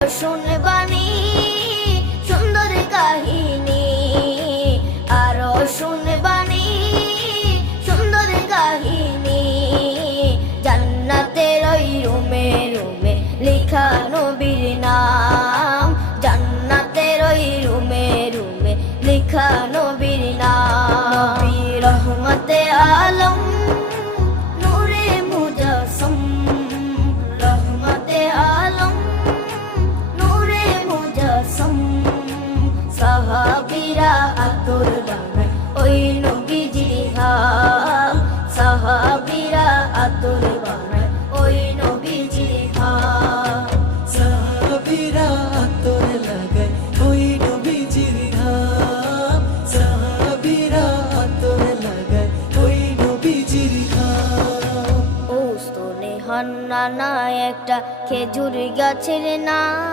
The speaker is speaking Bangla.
শুনবানি সুন্দর কাহিনী, আরো শুনবানি সুন্দর কাহিনী। জান্নাতের ওই রুমে রুমে লেখা নবীর নাম, জান্নাতের ওই রুমে রুমে লেখা নবীর নাম। নবী রহমতে আলম নূরে মুজাসসম, রহমতে আলম নূরে মুজাসসম। সাহাবীরা আতর বানায় ওই নবীজির ঘাম, সাহাবীরা আতর বানায় ওই নবীজির ঘাম। সাহাবীরা আতর লাগায় ওই নবীজির ঘাম, সাহাবীরা আতর লাগায় ওই নবীজির ঘাম। ও স্তনে হান্নানা একটা খেজুর গাছের নাম।